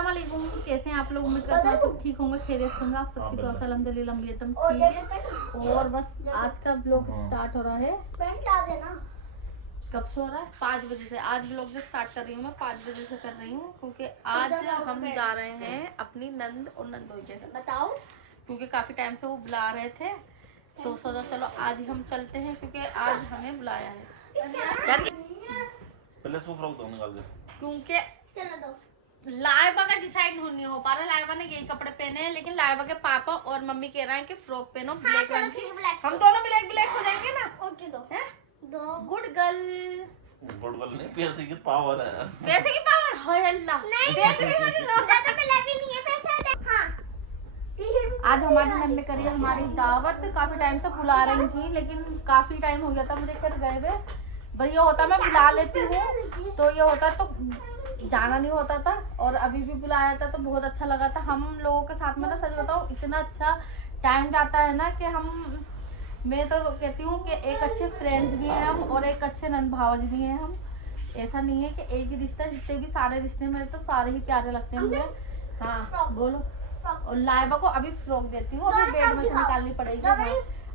अस्सलाम वालेकुम, कैसे हैं आप लोग? उम्मीद करते हैं आप सब ठीक होंगे, खैरियत से होंगे। आप सबकी तो अल्हम्दुलिल्लाह हम भी एकदम ठीक है। और बस आज का ब्लॉग स्टार्ट हो रहा है। कब से हो रहा है? 5 बजे से। आज ब्लॉग जो स्टार्ट कर रही हूँ मैं 5 बजे से कर रही हूँ, क्योंकि आज हम जा रहे हैं अपनी नंद और नंदोई के साथ। बताओ, क्योंकि काफी टाइम से वो बुला रहे थे तो सोचा चलो आज ही हम चलते हैं, क्योंकि आज हमें बुलाया है। पहले इसको फ्रॉक दो निकाल दे, क्योंकि चलो दो लाइबा का डिसाइड नहीं हो पा रहा। लाइबा ने यही कपड़े पहने हैं, लेकिन लाइबा के पापा और मम्मी कह रहे हैं कि फ्रॉक पहनो ब्लैक रंग की। हम दोनों ब्लैक हो जाएंगे ना। ओके दो है दो। गुड गर्ल नहीं, पैसे की पावर है। पैसे की पावर हाय अल्लाह। पैसे की मुझे दो, ज्यादा मिला भी नहीं है पैसे। हां, आज हमारी नंद ने करी हमारी दावत। काफी टाइम से बुला रही थी, लेकिन काफी टाइम हो गया था मुझे कर गए हुए। भैया होता मैं बुला लेती हूँ, तो ये होता तो जाना नहीं होता था। और अभी भी बुलाया था तो बहुत अच्छा लगा था। हम लोगों के साथ में ना, सच बताऊँ, इतना अच्छा टाइम जाता है ना कि मैं तो कहती हूँ कि एक अच्छे फ्रेंड्स भी हैं हम और एक अच्छे नंद भावज भी हैं हम। ऐसा नहीं है कि एक ही रिश्ता, जितने भी सारे रिश्ते मेरे तो सारे ही प्यारे लगते हैं मुझे। हाँ बोलो। और लाइबा को अभी फ्रॉक देती हूँ, अभी बेड में से निकालनी पड़ेगी।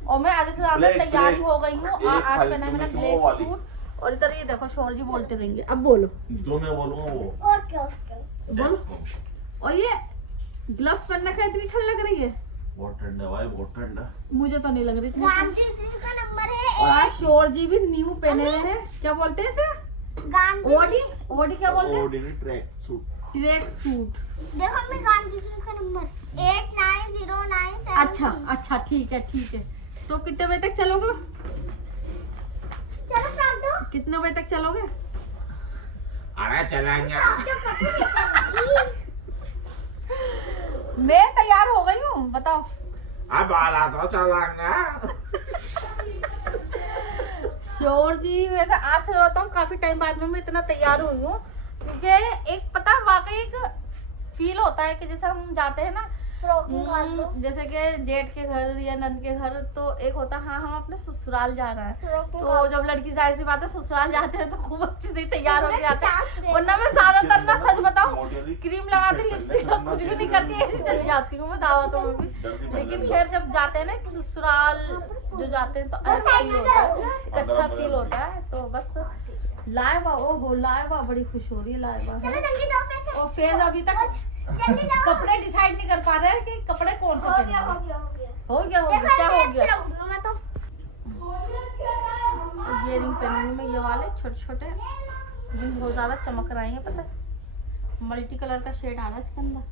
और मैं आधे से ज्यादा तैयारी हो गई हूँ। आज पहना मैंने ब्लैक सूट। और इधर ये देखो शोर जी बोलते रहेंगे। अब बोलो जो मैं बोलूँगा वो। ओके बोलो। और ये ग्लव्स पहनने का इतनी ठंड लग रही है। बहुत ठंडा है भाई, बहुत ठंडा। मुझे तो नहीं लग रही। गांधी जी का नंबर है। और आज शोर जी भी न्यू पहने हुए हैं। क्या बोलते हैं इसे? ओडी ओडी क्या बोलते हैं? OD track suit. देखो मैं गांधी जी का नंबर 8909। अच्छा ठीक है। तो कितने बजे तक चलोगे? चलो शाम को। कितने बजे तक चलोगे? अरे चलेंगे। मैं तैयार हो गई हूँ, बताओ। अब आला तो चलेंगे। शोर जी वैसे आज से होता हूँ, काफी टाइम बाद में मैं इतना तैयार हुई हूँ, क्योंकि एक पता वाकई एक फील होता है कि जैसे हम जाते हैं ना, जैसे कि जेठ के घर या नंद के घर, तो एक होता है हाँ हम अपने ससुराल जा रहे हैं। तो जब लड़की जाहिर सी बात है ससुराल जाते हैं तो खूब अच्छे से तैयार होके जाते हैं। वरना मैं ज्यादातर ना, सच बताऊं, क्रीम लगाती, लिपस्टिक कुछ भी नहीं करती, ऐसे चली जाती हूँ मैं दावतों में भी। लेकिन खैर जब जाते हैं ना ससुराल जो जाते हैं तो अलग फील होता है, एक अच्छा फील होता है। तो बस लाइबा, ओहो लाइबा बड़ी खुश हो रही है। लाइबा और फेज अभी तक कपड़े डिसाइड नहीं कर पा रहे हैं कि कपड़े कौन से पहने। हो गया क्या हो गया? मैं तो ये रिंग पहनूंगी मैं, ये वाले छोटे रिंग बहुत ज्यादा चमक रहे हैं, पता है मल्टी कलर का शेड आ रहा है इसके अंदर।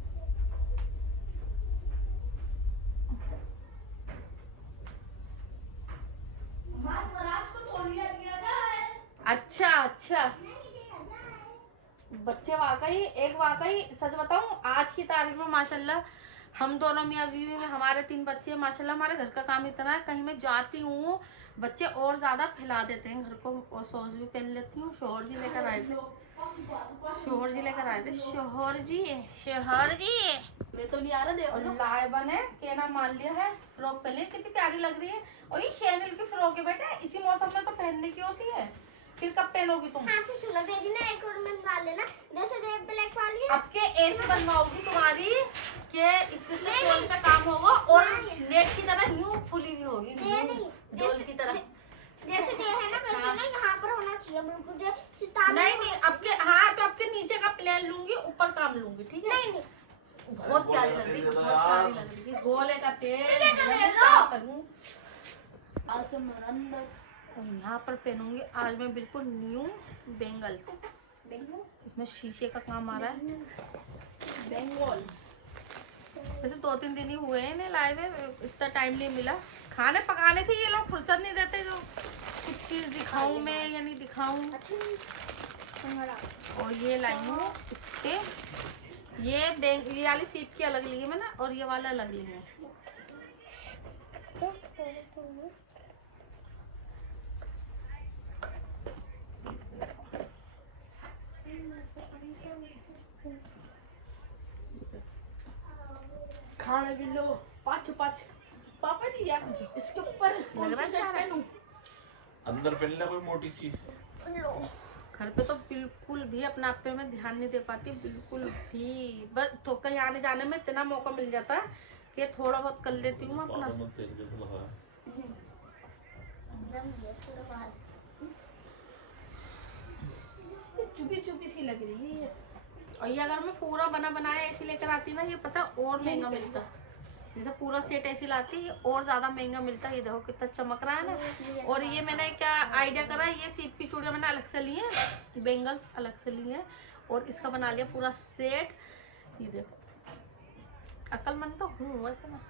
अच्छा बच्चे वाकई सच बताऊं, आज की तारीख में माशाल्लाह हम दोनों मियां बीवी में हमारे 3 बच्चे हैं माशाल्लाह। हमारे घर का काम इतना है, कहीं मैं जाती हूँ बच्चे और ज्यादा फैला देते हैं घर को। और सॉस भी पहन लेती हूँ। शोहर जी लेकर आए थे शोहर जी मैं तो नहीं आ रहा। देखो लाइबा ने कहना मान लिया है, फ्रॉक पहन ली, कितनी प्यारी लग रही है। और ये शैनल की फ्रॉक है बेटा, इसी मौसम में तो पहनने की होती है। फिर कब पहनोगी तुम? हाँ, तो सुनो भेजना, एक और बनवा लेना। जैसे ब्लैक वाली है अब के ऐसे बनवाओगी तुम्हारी के इससे चोल का काम होगा और नेट की तरह न्यू फुली हुई होगी, डोल की तरह। जैसे ये है ना वैसे ना यहाँ पर होना चाहिए बिल्कुल। नहीं आपके हाँ, तो आपके नीचे का प्लेन लूंगी, ऊपर काम लूंगी, ठीक है? नहीं बहुत प्यारी लग रही है, गोले का तेल करूँ। यहाँ पर पहनूंगी आज मैं बिल्कुल न्यू बेंगल्स। इसमें शीशे का काम आ रहा है। बेंगल वैसे 2-3 दिन ही हुए हैं इन्हें लाए हुए, इतना टाइम नहीं मिला। खाने पकाने से ये लोग फुर्सत नहीं देते, जो कुछ चीज दिखाऊं मैं या नहीं दिखाऊं। और ये लाई हूँ इसके, ये वाली सीप की अलग ली है मैंने और ये वाला अलग ली है। खाने भी लो पाँच पापा जी यार इसके ऊपर लग रहा है। अंदर पहन ले कोई मोटी सी। घर पे तो बिल्कुल भी अपने आप पे मैं ध्यान नहीं दे पाती, बिल्कुल भी। बस तो कहीं आने जाने में इतना मौका मिल जाता है कि थोड़ा बहुत कर लेती हूँ अपना। चुपी चुपी सी लग रही है। और ये अगर मैं पूरा बना बनाया ऐसी लेकर आती ना, ये पता और महंगा मिलता। जैसे पूरा सेट ऐसी लाती है और ज्यादा महंगा मिलता है। ये देखो कितना चमक रहा है ना। और ये मैंने क्या आइडिया करा, ये सीप की चूड़ियां मैंने अलग से ली है, बेंगल्स अलग से ली है, और इसका बना लिया पूरा सेट। ये देखो अक्लमंद तो हूँ वैसे मैं।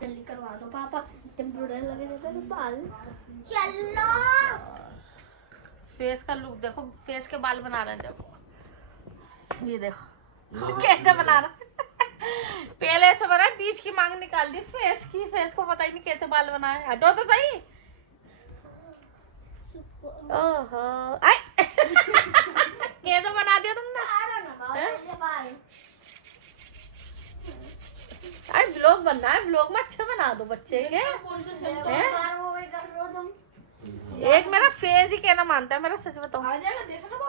जल्दी करवा दो पापा, टेम्पोरल लगे थे बाल। चलो फेस का लुक देखो, फेस के बाल बना रहे हैं। देखो ये देखो कैसे बना रहा है। पहले ऐसे बना, बीच की मांग निकाल दी फेस की। फेस को पता ही नहीं कैसे बाल बनाए। हटो तो सही। ओहो आई कैसे बना दिया तुमने। अरे ब्लॉग बनना है, ब्लॉग में अच्छे बना दो बच्चे के। एक मेरा फेस ही कहना मानता है मेरा, सच बताओ।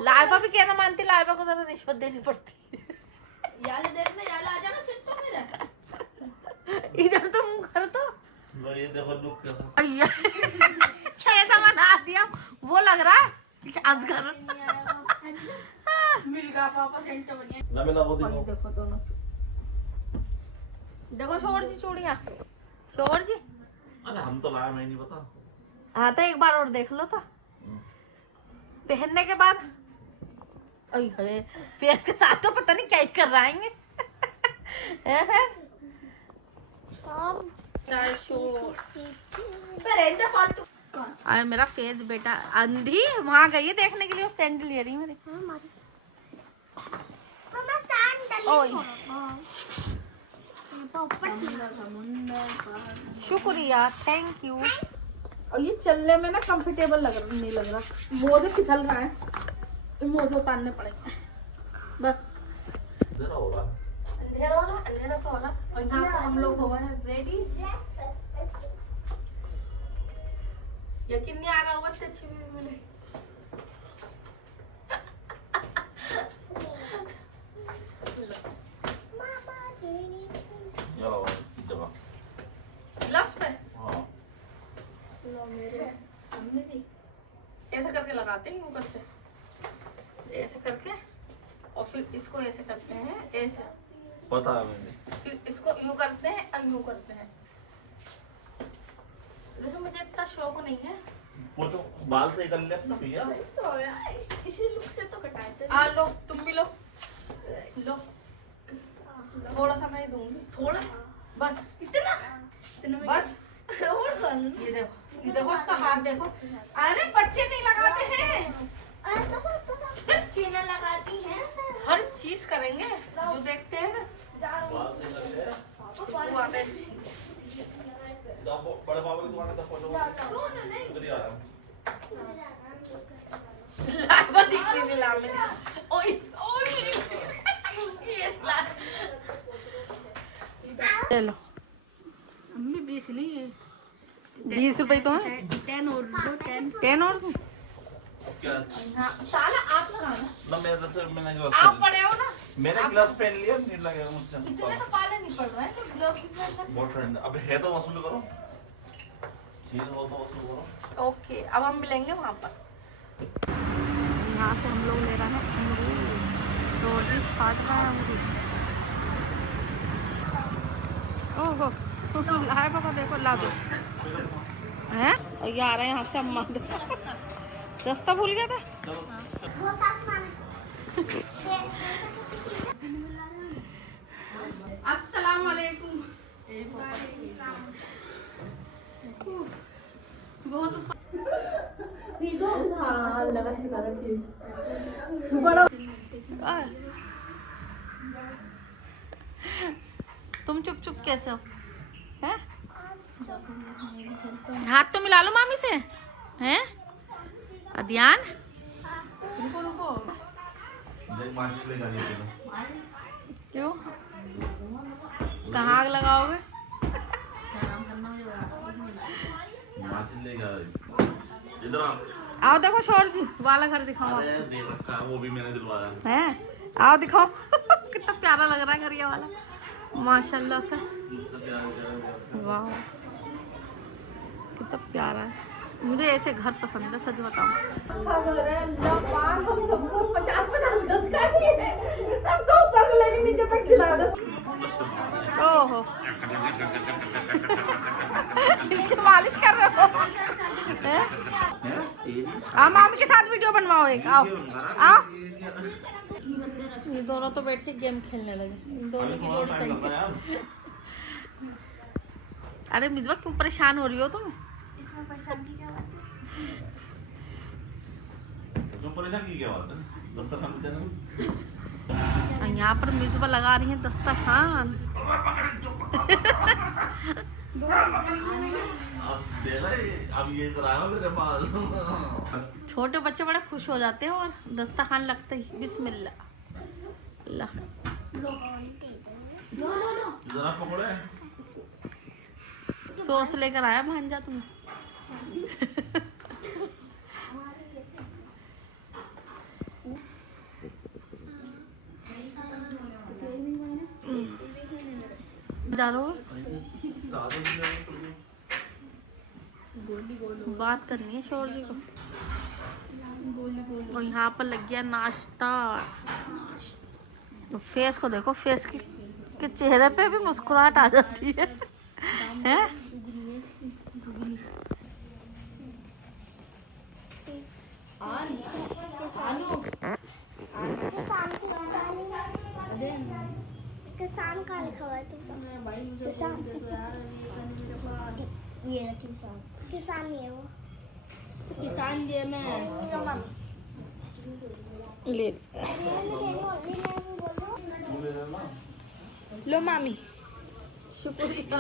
लाइबा भी कहना मानती, लाइबा को जरा रिश्वत देनी पड़ती। याले देखना, याले आ जाना सिर्फ मेरा। इधर तुम कर तो ये देखो लुक कैसा ऐसा बना दिया, वो लग रहा है आज कर मिल गया पापा सेंटर बनिया ना मैं ना वो देखो। देखो दोनों, देखो शोर जी चूड़ियां, शोर जी। अरे हम तो लाया, मैं नहीं पता। हाँ तो एक बार और देख लो था पहनने के बाद। अरे फेस के साथ तो पता नहीं क्या कर रहा है फालतू। अरे मेरा फेस बेटा अंधी वहां गई है देखने के लिए, वो सैंडल ले रही है मेरी। शुक्रिया, थैंक यू। और ये चलने में ना कंफर्टेबल नहीं लग रहा, मोजे फिसल रहा है, मोजे उतारने पड़ेंगे बस। अंधेरा हो रहा अंधेरा तो हो रहा। और यहाँ पर हम लोग हो गए हैं रेडी। यकीन नहीं आ रहा होगा इतनी अच्छी भी मिले। ग्लव्स पे ऐसे करके लगाते हैं, यूं करते हैं, ऐसे करके, और फिर इसको ऐसे करते हैं, ऐसे पता है मुझे। फिर इसको यूं करते हैं और यूं करते हैं। वैसे मुझे इतना शौक नहीं है। वो जो बाल सही कर ले अपना भैया। इसी लुक से तो कटाए थे। लो तुम भी लो, लो थोड़ा सा मैं दूंगी, थोड़ा बस, इतना बस। ये देखो, ये देखो उसका हाथ देखो। अरे बच्चे नहीं लगाते हैं, चीना लगाती हैं। हर चीज करेंगे जो देखते हैं ना। बाल सही कर ले। वो आगे अच्छी। बड़े बाबा की दुकान का फोटो उधर ही आ रहा है। लावा दिखने नहीं ला में। ओए ओए मेरी ये ला। चलो अम्मी 20 नहीं है, 20 रुपए तो है। 10 और दो, 10 और दो। क्या हाँ साला आप लगाना ना, मेरे से मैंने ग्लव्स आप पहन पड़े हो ना। लिए। मैंने ग्लव्स पहन लिया, नहीं लगेगा मुझसे। इतने तो काले नहीं पड़ रहे हैं तो ग्लव्स भी पहन। बहुत ठंड। अब है तो वसूल करो, चीज हो तो वसूल करो। ओके अब हम मिलेंगे वहाँ पर। यहाँ से हम लोग ले रहे हैं अमरूद, रोटी छाट रहा है अमरूद। ओहो लाए बाबा देखो, ला दो हैं। और ये आ रहे हैं यहाँ से अम्मा। सस्ता भूल गया था। वो सास माने। अस्सलाम वालेकुम। बहुत हाँ लगा शिकायत की बड़ा। तुम चुप चुप कैसे हो हैं? हाथ तो मिला लो मामी से हैं। अध्यान रुको रुको, क्यों कहाँ आग लगाओगे? माचिस लेके आ रही। इधर आ। आओ देखो शोर जी वाला घर दिखाओ। अरे दे रखा है, वो भी मैंने दिलवाया है। आओ दिखाओ कितना प्यारा लग रहा है घर ये वाला माशाल्लाह से। इससे प्यार वाह कितना प्यारा है। मुझे ऐसे घर पसंद है सच बताऊं। अच्छा घर है अल्लाह पाक हम सबको 50-50 गज का ही है। सबको ऊपर से लेके नीचे तक खिला दे। ओहो इसकी मालिश कर रहे हो हैं? आओ मामी के साथ वीडियो बनवाओ एक। आओ आओ। ये दोनों तो बैठ के गेम खेलने लगे। इन दोनों की जोड़ी सही है। अरे मिजवा क्यों परेशान हो रही हो तुम? इसमें परेशान की क्या बात है? तुम परेशान की क्या बात है? दस्तरखान पे चलो। यहाँ पर मिजवा लगा रही है दस्तरखान। अब ये इधर आया मेरे पास। छोटे बच्चे बड़े खुश हो जाते हैं और दस्तरखान लगते ही बिस्मिल्लाह अल्लाह। जरा पकड़े। सॉस लेकर आया भांजा तुम। डालो बात करनी है शोर जी को। और यहाँ पर लग गया नाश्ता। फेस को देखो फेस के चेहरे पे भी मुस्कुराहट आ जाती है हैं? किसान का लिखा हुआ है किसान। ये किसान किसान नहीं है वो। किसान ये मैं ले लो मामी शुक्रिया।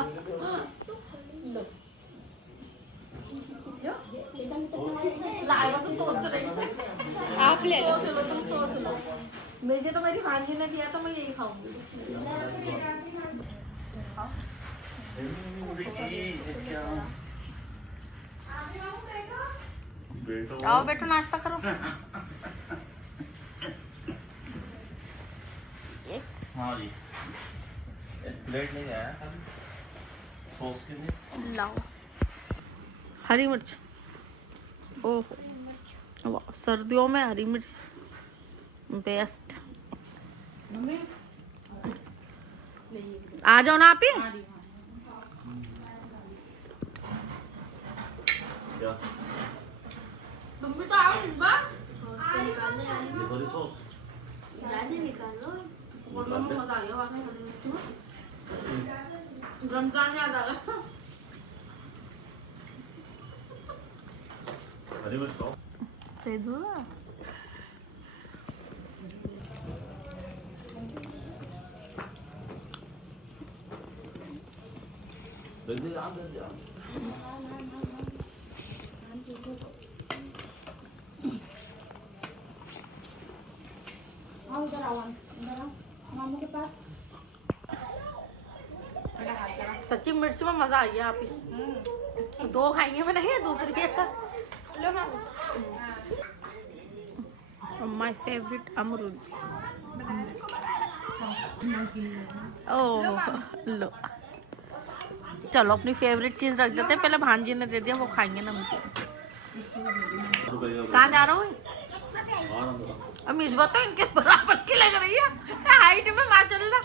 लाएगा तो सोच रही आप ले लो। चलो तुम सोच लो। मुझे तो मेरी भांजी ने दिया तो मैं यही खाऊंगी। आओ बैठो नाश्ता करो। हाँ जी एक प्लेट लेके आया सॉस के लिए। लाओ हरी मिर्च। ओहो वाह सर्दियों में हरी मिर्च बेस्ट। आ जाओ ना आप ही। क्या तुम भी तो आओ इस बार। ये थोड़ी सॉस मजा आ गया रमजान याद आ गया। हरी मिर्च खाओ। जल्दी आ जल्दी आ। मामू के पास सच्ची मिर्च में मजा आई है आप ही। दो खाएंगे मैं नहीं दूसरी लो माय फेवरेट अमरूद। ओह लो चलो अपनी फेवरेट चीज रख देते हैं। पहले भांजी ने दे दिया वो खाएंगे ना मुझे। कहाँ जा रहा हूँ? अब मिसबा तो इनके बराबर की लग रही है हाइट में माशाल्लाह।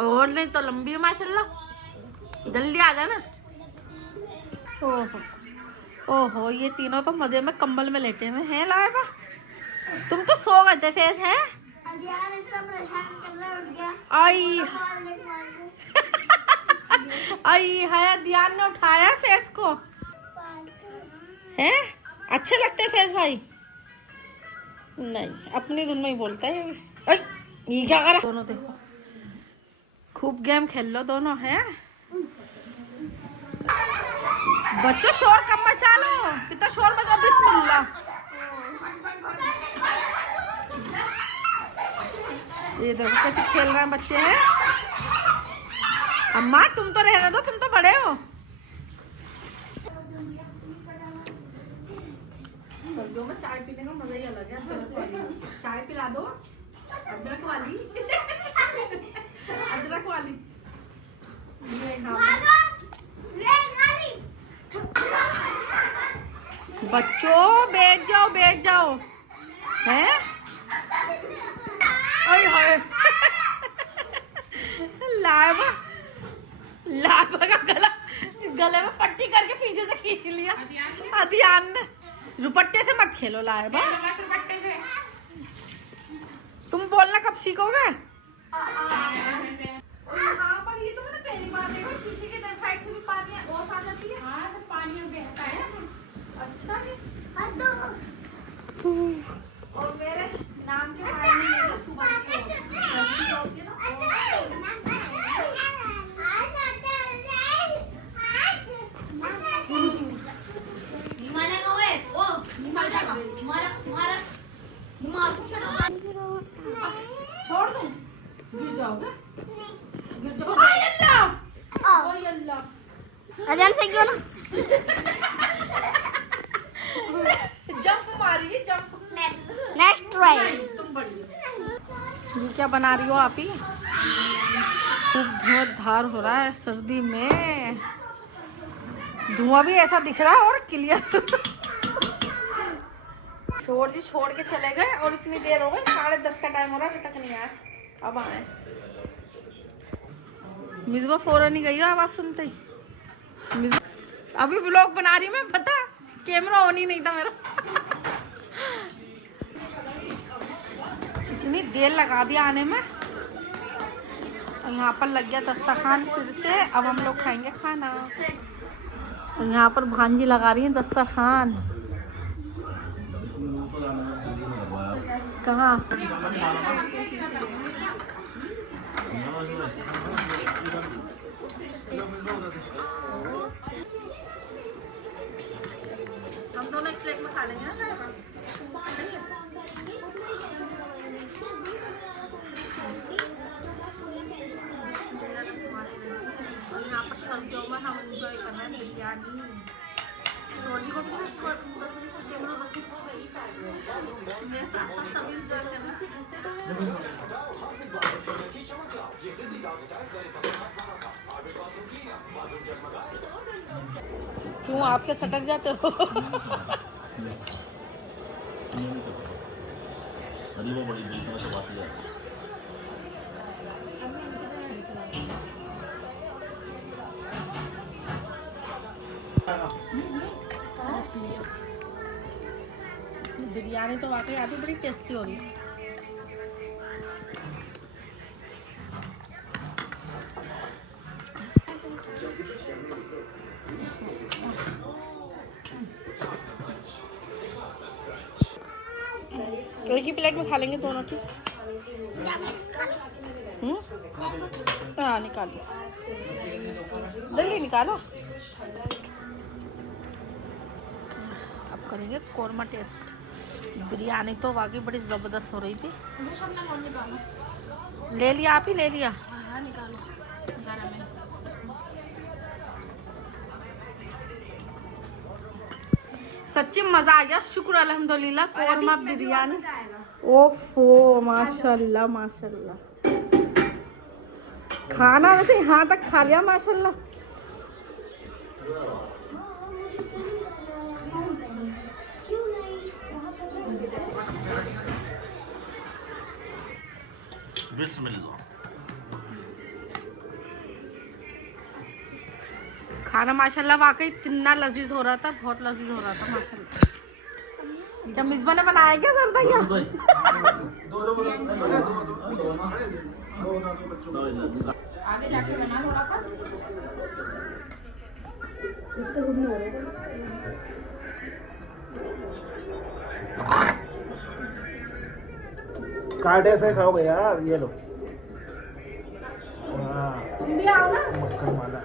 और नहीं तो लंबी है माशाल्लाह। जल्दी आ जाना। ओहो ओहो ये तीनों तो मजे में कंबल में लेटे हुए हैं। लाइबा तुम तो सो गए थे फेस है। आई आई है ध्यान ने उठाया फेस को हैं। अच्छे लगते हैं फेस भाई। नहीं अपनी धुन में ही बोलता है ये क्या कर रहा। दोनों देखो खूब गेम खेल लो दोनों हैं। बच्चों शोर कम मचा लो। कितना शोर मचा बिस्मिल्लाह। ये देखो कैसे खेल रहे हैं बच्चे हैं। अम्मा तुम तो रहने दो तुम तो बड़े हो। में चाय पीने का मजा ही अलग है। अदरक वाली चाय पिला दो, अदरक वाली अदरक वाली। ये बच्चों बैठ जाओ हैं। अरे हाय लाइबा का गले में पट्टी करके पीछे से खींच लिया अदियान ने। दुपट्टे से मत खेलो लाइबा, तुम बोलना कब सीखोगे? हाँ पर ये तो मैंने पहली बार देखा, शीशे के साइड से भी पानी ओस आ जाती है। हाँ तो पानी में बहता है। अच्छा है। और मेरे नाम के बारे में मेरे सुबह छोड़ दूं, गिर जाओगे, गिर जाओगे। अल्लाह अजान से क्यों ना जंप मारी, जंप। Next try. तुम बढ़िया। ये क्या बना रही हो आप ही? खूब धुआंधार हो रहा है सर्दी में, धुआं भी ऐसा दिख रहा है और क्लियर। शोर जी छोड़ के चले गए और इतनी देर हो गई, 10:30 का टाइम हो रहा है, अभी तक नहीं आया। अब आए। मिज़बा फौरन ही गई आवाज सुनते ही। अभी व्लॉग बना रही मैं, पता कैमरा ऑन ही नहीं था मेरा। इतनी देर लगा दिया आने में। और यहाँ पर लग गया दस्तरखान फिर से। अब हम लोग खाएंगे खाना। और यहाँ पर भांजी लगा रही है दस्तरखान। कहाँ? हम दोनों एक प्लेट में खा लेंगे ना। और यहाँ पर सर्दियों में हम एंजॉय कर रहे हैं बिरयानी। रोटी को भी मेरे साथ साथ सभी एंजॉय कर रहे हैं। क्यों आप क्या सटक जाते हो? बिरयानी तो वाकई अभी बड़ी टेस्टी हो रही है। एक ही प्लेट में खा लेंगे दोनों की। हाँ निकालो, जल्दी निकालो। अब करेंगे कोरमा टेस्ट। बिरयानी तो वाकई बड़ी ज़बरदस्त हो रही थी। ले लिया आप ही, ले लिया। हाँ निकालो। सच्ची मज़ा आ गया, शुक्र अल्हम्दुलिल्लाह। कोरमा बिरयानी, ओफो माशाल्लाह माशाल्लाह। खाना वैसे यहाँ तक खा लिया माशाल्लाह। बिस्मिल्लाह। खाना माशाल्लाह वाकई कितना लजीज हो रहा था, बहुत लजीज हो रहा था माशाल्लाह। क्या मिज़बा ने बनाया क्या सर भैया? आगे जाके बना थोड़ा सा। काटे से खाओगे यार, ये लो। तुम भी आओ ना, मक्खन वाला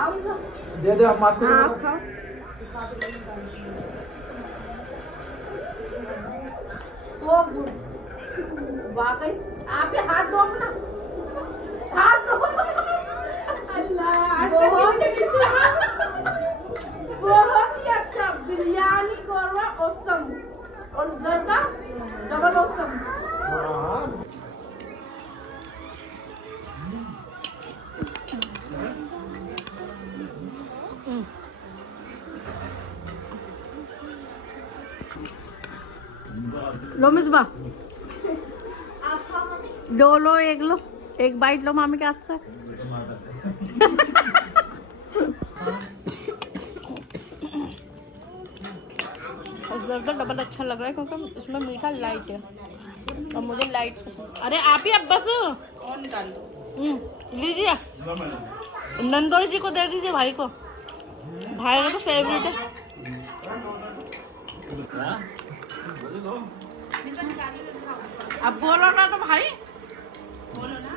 आओ ना। दे दे, आप मात को हाँ खाओ। So good। वाकई आप ये हाथ दो अपना, हाथ दो। अल्लाह बहुत ही अच्छा बिरयानी कोरमा औसम और जर्दा डबल औसम। लो मिसबा, दो लो, एक बाइट लो मामी के हाथ से। जर्दा डबल अच्छा लग रहा है क्योंकि इसमें मीठा लाइट है और मुझे लाइट पसंद। अरे आप ही अब बस ऑन डाल दो। लीजिए, नंदोई जी को दे दीजिए, भाई को, भाई का तो फेवरेट है। अब बोलो ना तो भाई, बोलो ना।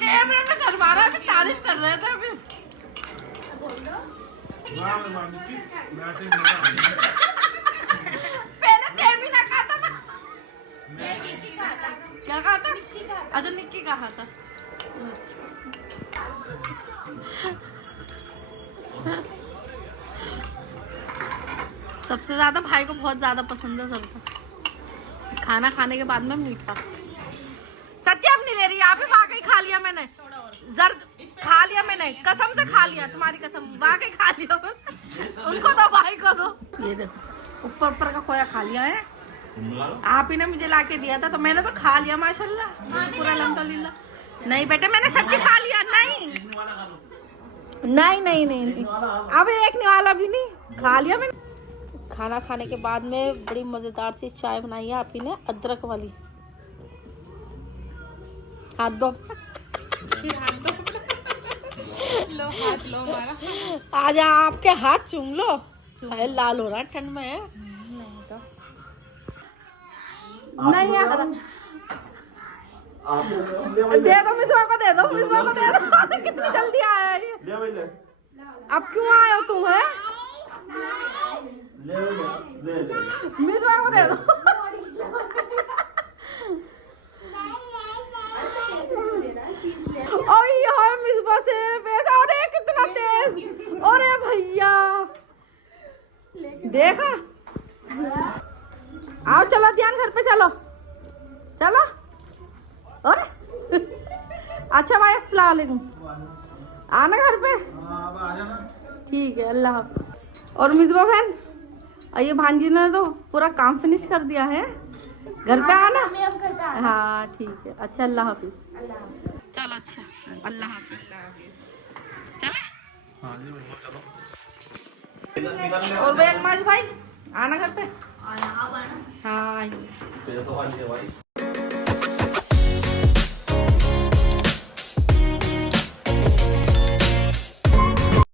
कैमरे में करवा रहा है, तारीफ कर रहे थे अभी। पहले भी ना खाता था। क्या कहा था? अच्छा, निक्की कहा था। सबसे ज्यादा भाई को बहुत ज्यादा पसंद है सबका खाना खाने के बाद में मीठा। सच्ची अब नहीं ले रही, आप ही वाकई खा लिया मैंने, जर्द खा लिया मैंने, कसम से खा लिया, तुम्हारी कसम, वाकई खा लिया मैंने। उनको दो, भाई को दो। ये देखो, ऊपर ऊपर का खोया खा लिया है। आप ही ने मुझे लाके दिया था तो मैंने तो खा लिया माशाल्लाह, पूरा अल्हम्दुलिल्लाह। नहीं बेटे, मैंने सच्ची खा लिया। नहीं, अब एक निवाला भी नहीं, खा लिया मैंने। खाना खाने के बाद में बड़ी मजेदार सी चाय बनाई है आप ही ने, अदरक वाली। हाथ दो। लो हाथ लो हमारा। आज आपके हाथ चूम लो। है लाल हो रहा है ठंड में। नहीं यार, दे दो मिसवा को, दे दो मिसवा को, दे दो। कितनी जल्दी आया है ये। अब क्यों आए हो तुम? है मिसवा को दे दो। मिसवा से पैसा। अरे कितना तेज, अरे भैया देखा। आओ चलो ध्यान, घर पे चलो चलो। अरे अच्छा भाई, अस्सलाम वालेकुम, आना घर पे। ठीक है, अल्लाह हाफ़िज़। और मिसबा बहन, ये भांजी ने तो पूरा काम फिनिश कर दिया है, घर पे आना। हाँ ठीक है, अच्छा अल्लाह हाफ़िज़। चलो अच्छा, अल्लाह हाफ़िज़। चले और भाई अकमाज भाई, आना घर पे। हाँ